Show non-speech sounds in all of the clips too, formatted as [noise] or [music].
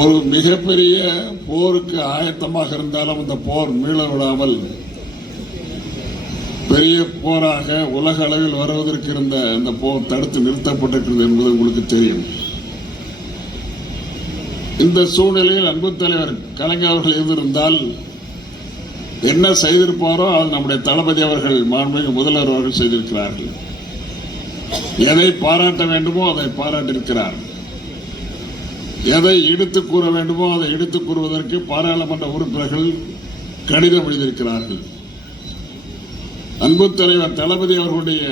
ஒரு மிகப்பெரிய போருக்கு ஆயத்தமாக இருந்தாலும் அந்த போர் மீள விடாமல் பெரிய போராக உலக அளவில் வருவதற்கு இருந்த அந்த போர் தடுத்து நிறுத்தப்பட்டிருக்கிறது என்பது உங்களுக்கு தெரியும். இந்த சூழ்நிலையில் அன்பு தலைவர் கலைஞர் அவர்கள் இருந்திருந்தால் என்ன செய்திருப்பாரோ அது நம்முடைய தளபதி அவர்கள் மாண்புமிகு முதல்வர் அவர்கள் செய்திருக்கிறார்கள். எதை பாராட்ட வேண்டுமோ அதை பாராட்டியிருக்கிறார். எதை எடுத்து கூற வேண்டுமோ அதை எடுத்து கூறுவதற்கு பாராளுமன்ற உறுப்பினர்கள் கடிதம் எழுதியிருக்கிறார்கள். அன்பு தலைவர் தளபதி அவர்களுடைய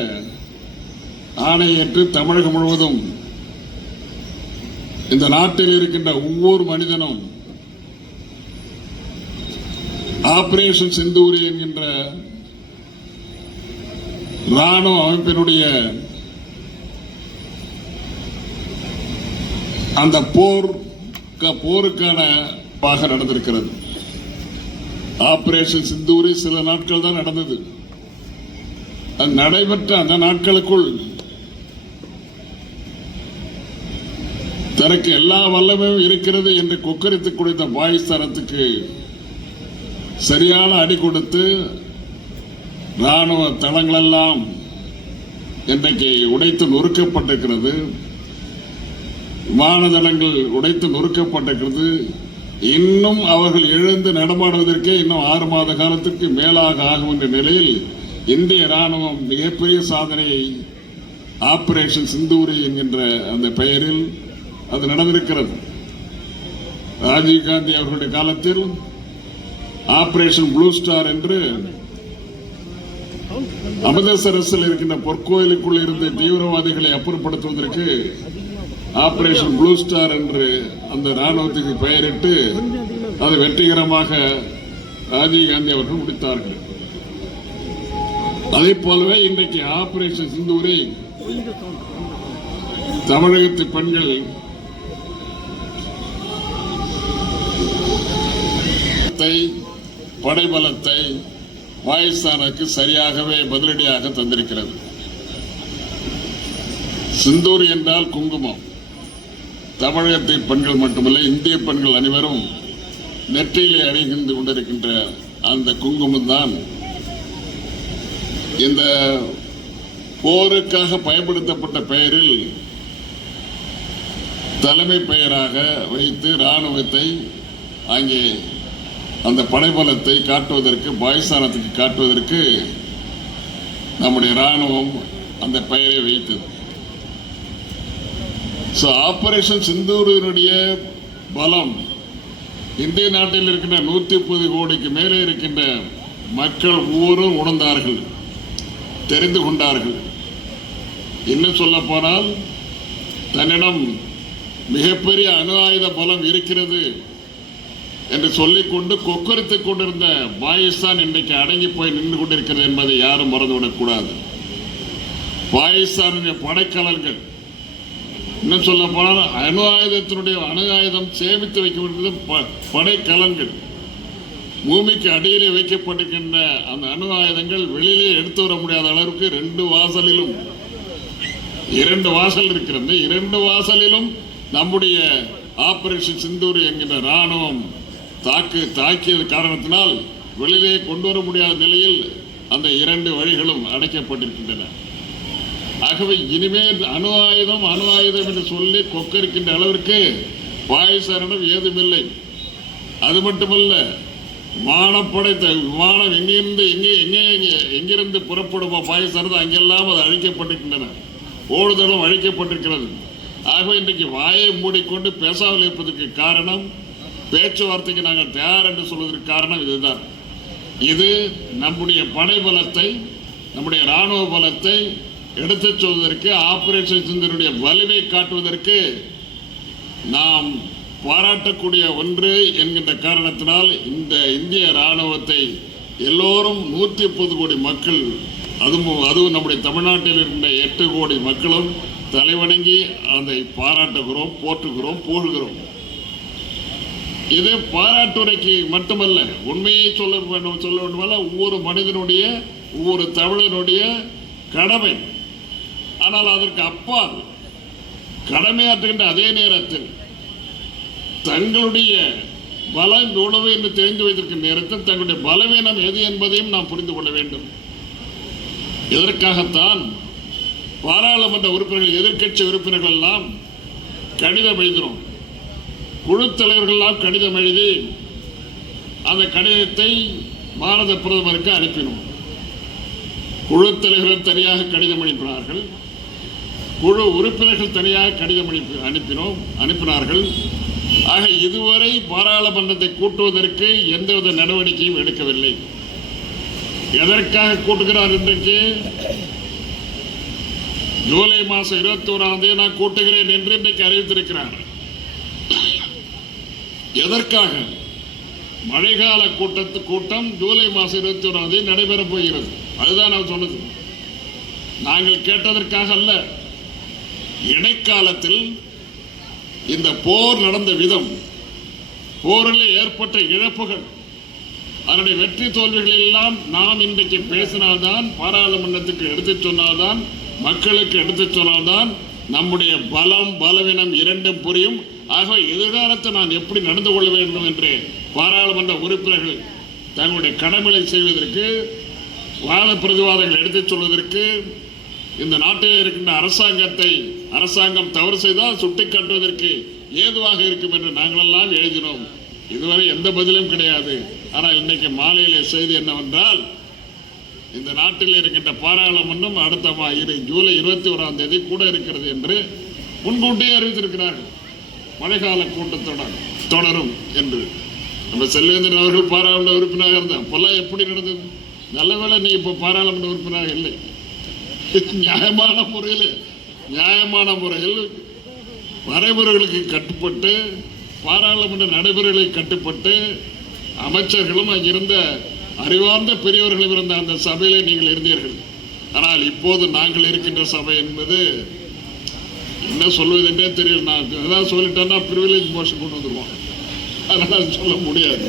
ஆணையேற்று தமிழகம் முழுவதும் இந்த நாட்டில் இருக்கின்ற ஒவ்வொரு மனிதனும் ஆபரேஷன் செந்தூரி என்கின்ற ராணுவ அமைப்பினுடைய அந்த போர் போருக்கான நடந்திருக்கிறது. ஆபரேஷன் சிந்தூரி சில நாட்கள் தான் நடந்தது. அது நடைபெற்ற அந்த நாட்களுக்குள் தனக்கு எல்லா வல்லமையும் இருக்கிறது என்று கொக்கரித்துக் கொடுத்த பாகிஸ்தானத்துக்கு சரியான அடி கொடுத்து ராணுவ தளங்களெல்லாம் இன்றைக்கு உடைத்து நொறுக்கப்பட்டிருக்கிறது. வானதளங்கள் உடைத்து நொறுக்கப்பட்டிருக்கிறது. இன்னும் அவர்கள் எழுந்து நடமாடுவதற்கே இன்னும் ஆறு மாத காலத்துக்கு மேலாக ஆகும் என்ற நிலையில் இந்திய ராணுவம் மிகப்பெரிய சாதனையை ஆபரேஷன் சிந்தூரி என்கின்ற அந்த பெயரில் அது நடந்திருக்கிறது. ராஜீவ்காந்தி அவர்களுடைய காலத்தில் ஆபரேஷன் ப்ளூ ஸ்டார் என்று அமிர்தசரஸில் இருக்கின்ற பொற்கோயிலுக்குள் இருந்து தீவிரவாதிகளை அப்புறப்படுத்துவதற்கு ஆபரேஷன் ப்ளூ ஸ்டார் என்று அந்த இராணுவத்துக்கு பெயரிட்டு அது வெற்றிகரமாக ராஜீவ்காந்தி அவர்கள் முடித்தார்கள். அதே போலவே இன்றைக்கு ஆபரேஷன் சிந்தூரை தமிழகத்து பெண்கள் படைபலத்தை பாகிஸ்தானுக்கு சரியாகவே பதிலடியாக தந்திருக்கிறது. சிந்தூர் என்றால் குங்குமம். தமிழகத்தை பெண்கள் மட்டுமல்ல இந்திய பெண்கள் அனைவரும் நெற்றியிலே அணிகின்று கொண்டிருக்கின்ற அந்த குங்குமம் தான் இந்த போருக்காக பயன்படுத்தப்பட்ட பெயரில் தலைமை பெயராக வைத்து இராணுவத்தை அங்கே அந்த படைபலத்தை காட்டுவதற்கு பாகிஸ்தானத்துக்கு காட்டுவதற்கு நம்முடைய இராணுவம் அந்த பெயரை வைத்தது. ஸோ ஆப்ரேஷன் சிந்தூரினுடைய பலம் இந்திய நாட்டில் இருக்கின்ற நூற்றி முப்பது கோடிக்கு மேலே இருக்கின்ற மக்கள் ஒவ்வொருவரும் உணர்ந்தார்கள் தெரிந்து கொண்டார்கள். இன்னும் சொல்ல போனால் தன்னிடம் மிகப்பெரிய அணு ஆயுத பலம் இருக்கிறது என்று சொல்லிக்கொண்டு கொக்கரித்து கொண்டிருந்த பாகிஸ்தான் இன்றைக்கு அடங்கி போய் நின்று கொண்டிருக்கிறது என்பதை யாரும் மறந்துவிடக்கூடாது. பாகிஸ்தானுடைய படைக்கலன்கள் இன்னும் சொல்ல போனால் அணு ஆயுதத்தினுடைய அணு ஆயுதம் சேமித்து வைக்கப்பட்டது படைக்கலன்கள். பூமிக்கு அடியிலே வைக்கப்பட்டிருக்கின்ற அந்த அணு ஆயுதங்கள் வெளியிலே எடுத்து வர முடியாத அளவுக்கு ரெண்டு வாசலிலும் இரண்டு வாசல் இருக்கிறது. இரண்டு வாசலிலும் நம்முடைய ஆபரேஷன் சிந்தூர் என்கின்ற ராணுவம் தாக்கு தாக்கியது காரணத்தினால் வெளியிலே கொண்டு வர முடியாத நிலையில் அந்த இரண்டு வழிகளும் அடைக்கப்பட்டிருக்கின்றன. ஆகவே இனிமேல் அணு ஆயுதம் அணு ஆயுதம் என்று சொல்லி கொக்கரிக்கின்ற அளவிற்கு பாகிஸ்தானிடம் ஏதுமில்லை. அது மட்டுமல்ல விமானப்படை விமானம் எங்கிருந்து எங்கே எங்கே எங்கே எங்கிருந்து புறப்படுமோ பாகிஸ்தானது அங்கெல்லாம் அது அழிக்கப்பட்டிருக்கின்றன. ஓடுதலும் அழிக்கப்பட்டிருக்கிறது. ஆகவே இன்றைக்கு வாயை மூடிக்கொண்டு பேசாமல் இருப்பதற்கு காரணம் பேச்சுவார்த்தைக்கு நாங்கள் தயார் என்று சொல்வதற்கு காரணம் இதுதான். இது நம்முடைய படை பலத்தை நம்முடைய இராணுவ பலத்தை எடுத்துச் சொல்வதற்கு ஆபரேஷன் சிந்தனுடைய வலிமை காட்டுவதற்கு நாம் பாராட்டக்கூடிய ஒன்று என்கின்ற காரணத்தினால் இந்த இந்திய இராணுவத்தை எல்லோரும் நூற்றி முப்பது கோடி மக்கள் அதுவும் அதுவும் நம்முடைய தமிழ்நாட்டில் இருக்கின்ற எட்டு கோடி மக்களும் தலைவணங்கி அதை பாராட்டுகிறோம் போற்றுகிறோம் போடுகிறோம் இது பாராட்டுரைக்கு மட்டுமல்ல உண்மையை சொல்ல வேண்டும் சொல்ல வேண்டுமல்ல ஒவ்வொரு மனிதனுடைய ஒவ்வொரு தமிழனுடைய கடமை. ஆனால் அதற்கு அப்பால் கடமையாற்றுகின்ற அதே நேரத்தில் தங்களுடைய பலம் இவ்வளவு என்று தெரிந்து வைத்திருக்கும் நேரத்தில் தங்களுடைய பலவீனம் எது என்பதையும் நாம் புரிந்து கொள்ள வேண்டும். இதற்காகத்தான் பாராளுமன்ற உறுப்பினர்கள் எதிர்க்கட்சி உறுப்பினர்கள் எல்லாம் கடிதம் எழுதினோம். குழு தலைவர்கள்லாம் கடிதம் எழுதி அந்த கடிதத்தை பாரத பிரதமருக்கு அனுப்பினோம். குழு தலைவர்கள் தனியாக கடிதம் அனுப்பினார்கள் குழு உறுப்பினர்கள் தனியாக கடிதம் அனுப்பி அனுப்பினோம் அனுப்பினார்கள். ஆக இதுவரை பாராளுமன்றத்தை கூட்டுவதற்கு எந்தவித நடவடிக்கையும் எடுக்கவில்லை. எதற்காக கூட்டுகிறார் இன்றைக்கு? ஜூலை மாதம் இருபத்தி ஓராம் தேதி நான் கூட்டுகிறேன் என்று இன்றைக்கு அறிவித்திருக்கிறார். எதற்காக? மழைக்கால கூட்டத்து கூட்டம் ஜூலை மாதம் இருபத்தி ஓராம் தேதி நடைபெறப் போகிறது. அதுதான் நான் சொன்னது. நாங்கள் கேட்டதற்காக அல்ல. இடைக்காலத்தில் இந்த போர் நடந்த விதம் போரில் ஏற்பட்ட இழப்புகள் அதனுடைய வெற்றி தோல்விகள் எல்லாம் நாம் இன்றைக்கு பேசினால்தான் பாராளுமன்றத்துக்கு எடுத்து சொன்னால்தான் மக்களுக்கு எடுத்து சொன்னால்தான் நம்முடைய பலம் பலவீனம் இரண்டும் புரியும். ஆக எதிர்காலத்தை நான் எப்படி நடந்து கொள்ள வேண்டும் என்று பாராளுமன்ற உறுப்பினர்கள் தங்களுடைய கடமைகளை செய்வதற்கு வாத பிரதிவாதங்கள் எடுத்துச் சொல்வதற்கு இந்த நாட்டில் இருக்கின்ற அரசாங்கத்தை அரசாங்கம் தவறு செய்தால் சுட்டிக்காட்டுவதற்கு ஏதுவாக இருக்கும் என்று நாங்களெல்லாம் எழுதினோம். இதுவரை எந்த பதிலும் கிடையாது. ஆனால் இன்னைக்கு மாலையில செய்தி என்னவென்றால் இந்த நாட்டில் இருக்கின்ற பாராளுமன்றம் அடுத்த இரு ஜூலை இருபத்தி ஓராம் தேதி கூட இருக்கிறது என்று முன்கூட்டியே அறிவித்திருக்கிறார்கள். மழைக்கால கூட்டத்தொடர் தொடரும் என்று. நம்ம செல்வேந்திரன் அவர்கள் பாராளுமன்ற உறுப்பினராக இருந்தார். அப்பெல்லாம் எப்படி நடந்தது? நல்ல வேளை நீ இப்போ பாராளுமன்ற உறுப்பினராக இல்லை. [laughs] நியாயமான முறையில் நியாயமான முறையில் வரைமுறைகளுக்கு கட்டுப்பட்டு பாராளுமன்ற நடைமுறைகளை கட்டுப்பட்டு அமைச்சர்களும் அங்கிருந்த அறிவார்ந்த பெரியவர்களும் இருந்த அந்த சபையிலே நீங்கள் இருந்தீர்கள். ஆனால் இப்போது நாங்கள் இருக்கின்ற சபை என்பது என்ன சொல்வதென்றே தெரியல. நான் ஏதாவது சொல்லிட்டேன்னா ப்ரிவிலேஜ் மோஷன் கொண்டு வந்துருவோம் அதனால் சொல்ல முடியாது.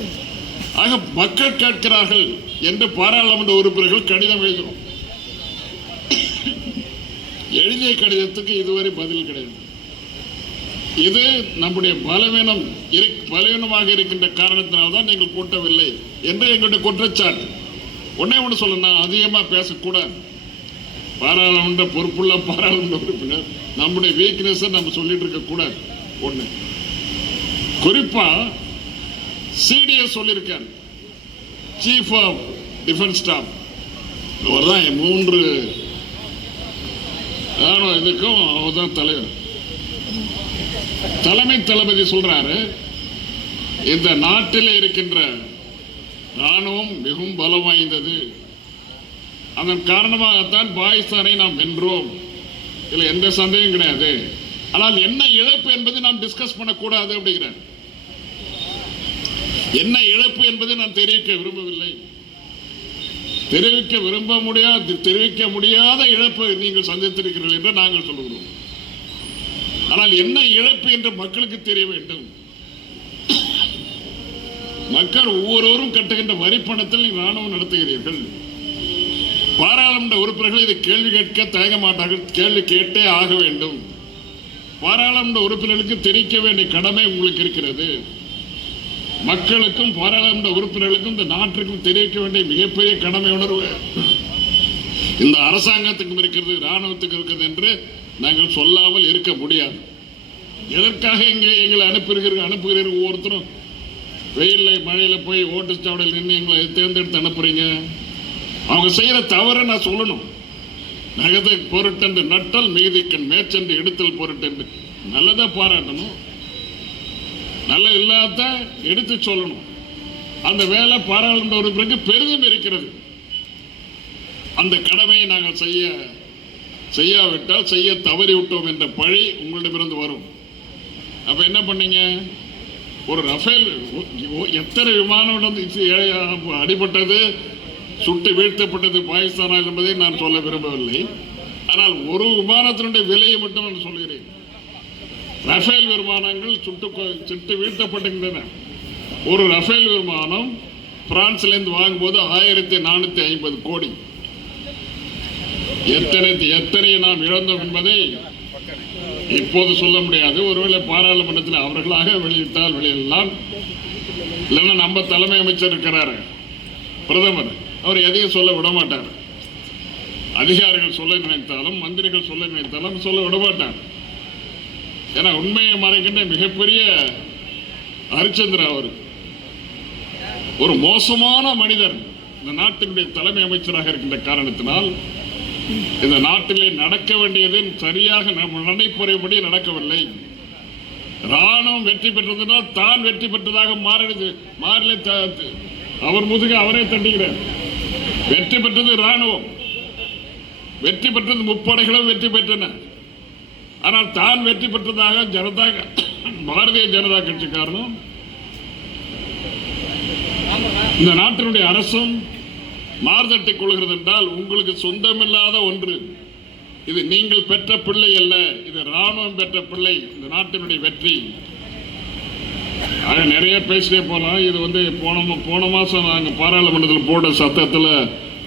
ஆக மக்கள் கேட்கிறார்கள் என்று பாராளுமன்ற உறுப்பினர்கள் கடிதம் எழுதுகிறோம். எழுதிய கடிதத்துக்கு இதுவரை பதில் கிடையாது. இது நம்முடைய பலவீனம் இரு- பலவீனமாக இருக்கின்ற காரணத்தினால்தான் நீங்கள் கூட்டவில்லை என்று எங்களுடைய குற்றச்சாட்டு. ஒன்னே ஒன்று சொல்ல நான் அதிகமாக பேசக்கூடாது. பாராளுமன்ற பொறுப்புள்ள பாராளுமன்ற உறுப்பினர் நம்முடைய வீக்னஸை நம்ம சொல்லிட்டு இருக்க கூடாது குறிப்பாக சிடிஎஸ் சொல்லியிருக்கார். சீஃப் ஆஃப் டிஃபென்ஸ் ஸ்டாஃப் அவர் தான் மூன்று ராணுவ இதுக்கும் அவர் தான் தலைவர். தலைமை தளபதி சொல்றாரு இந்த நாட்டில் இருக்கின்ற ராணுவம் மிகவும் பலம் வாய்ந்தது. அதன் காரணமாகத்தான் பாகிஸ்தானை நாம் வென்றோம். இல்லை எந்த சந்தேகம் கிடையாது. ஆனால் என்ன இழப்பு என்பது நாம் டிஸ்கஸ் பண்ணக்கூடாது அப்படிங்கிறார். என்ன இழப்பு என்பதை நான் தெரிவிக்க விரும்பவில்லை. தெரிவிக்க விரும்ப முடியாது தெரிவிக்க முடியாத இழப்பு நீங்கள் சந்தித்திருக்கிறீர்கள் என்று நாங்கள் சொல்கிறோம் ஆனால் என்ன இழப்பு என்று மக்களுக்கு தெரிய வேண்டும்? மக்கள் ஒவ்வொருவரும் கட்டுகின்ற வரி பணத்தில் நீங்கள் ராணுவம் நடத்துகிறீர்கள். பாராளுமன்ற உறுப்பினர்கள் இதை கேள்வி கேட்க தயங்க மாட்டார்கள். கேள்வி கேட்டே ஆக வேண்டும். பாராளுமன்ற உறுப்பினர்களுக்கு தெரிவிக்க வேண்டிய கடமை உங்களுக்கு இருக்கிறது. மக்களுக்கும் பாராளுமன்ற உறுப்பினர்களுக்கும் இந்த நாட்டிற்கும் தெரிவிக்க வேண்டிய மிகப்பெரிய கடமை உணர்வு. இந்த அரசாங்கத்துக்கும் இருக்கிறது இராணுவத்துக்கும் இருக்கிறது என்று நாங்கள் சொல்லாமல் இருக்க முடியாது. எதற்காக இங்கே எங்களை அனுப்புகிறீர்கள் அனுப்புகிறீர்கள் ஒவ்வொருத்தரும்? வெயிலில் மழையில் போய் ஓட்டு நின்று எங்களை தேர்ந்தெடுத்து அனுப்புறீங்க? அவங்க செய்யற தவறை நான் சொல்லணும். நகதை பொருட்டென்று நட்டல் மீதிக்கண் மேற்சென்று எடுத்தல் பொருட்டென்று நல்லதா பாராட்டணும். நல்ல இல்லாத எடுத்து சொல்லணும். அந்த வேலை பாராளுமன்ற உறுப்பினருக்கு பெரிதும் இருக்கிறது. அந்த கடமையை நாங்கள் செய்ய செய்யாவிட்டால் செய்ய தவறி விட்டோம் என்ற பழி உங்களிடமிருந்து வரும். அப்ப என்ன பண்ணீங்க? ஒரு ரஃபேல் எத்தனை விமானம் ஏ- அடிபட்டது சுட்டு வீழ்த்தப்பட்டது பாகிஸ்தானால் என்பதை நான் சொல்ல விரும்பவில்லை. ஆனால் ஒரு விமானத்தினுடைய விலையை மட்டும் நான் சொல்கிறேன். ரஃபேல் விமானங்கள் சுட்டு சுட்டு வீழ்த்தப்பட்டுகின்றன ஒரு ரஃபேல் விமானம் பிரான்ஸ்லேருந்து வாங்கும்போது ஆயிரத்தி நானூத்தி ஐம்பது கோடி. எத்தனை எத்தனை நாம் இழந்தோம் என்பதை இப்போது சொல்ல முடியாது. ஒருவேளை பாராளுமன்றத்தில் அவர்களாக வெளியிட்டால் வெளியிடலாம். இல்லைன்னா நம்ம தலைமை அமைச்சர் இருக்கிறாரு. பிரதமர் அவர் எதையும் சொல்ல விட மாட்டார். அதிகாரிகள் சொல்ல நினைத்தாலும் மந்திரிகள் சொல்ல நினைத்தாலும் சொல்ல விட மாட்டார். ஏன்னா உண்மையை மறைக்கின்ற மிகப்பெரிய ஹரிச்சந்திரா அவர். ஒரு மோசமான மனிதர். இந்த நாட்டினுடைய தலைமை அமைச்சராக இருக்கின்ற காரணத்தினால் இந்த நாட்டிலே நடக்க வேண்டியது சரியாக நம்ம நடைமுறைப்படி நடக்கவில்லை. ராணுவம் வெற்றி பெற்றதுனால் தான் வெற்றி பெற்றதாக மாறிடுது. மாறல அவர் முதுக அவரே தண்டுகிறார் வெற்றி பெற்றது ராணுவம் வெற்றி பெற்றது முப்படைகளும் வெற்றி பெற்றன. ஆனால் தான் வெற்றி பெற்றதாக ஜனதா பாரதிய ஜனதா கட்சிக்காரனும் இந்த நாட்டினுடைய அரசும் மார்தட்டிக் கொள்கிறது என்றால் உங்களுக்கு சொந்தமில்லாத ஒன்று. இது நீங்கள் பெற்ற பிள்ளை அல்ல இது ராணுவம் பெற்ற பிள்ளை இந்த நாட்டினுடைய வெற்றி. ஆக நிறைய பேசிட்டே போலாம். இது வந்து போன மா- போன மாசம் நாங்கள் பாராளுமன்றத்தில் போட்ட சத்தத்தில்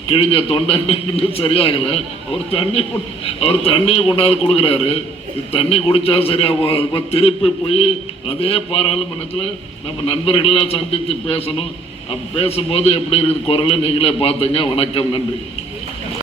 கிழிஞ்ச தொண்டை இன்னும் சரியாகல. அவர் தண்ணி அவர் தண்ணியை கொண்டாந்து கொடுக்குறாரு. தண்ணி குடிச்சா சரியா போகாது இப்போ திருப்பி போய் அதே பாராளுமன்றத்தில் நம்ம நண்பர்களெல்லாம் சந்தித்து பேசணும். அப்போ பேசும்போது எப்படி இருக்குது குரலை? நீங்களே பார்த்துங்க. வணக்கம். நன்றி.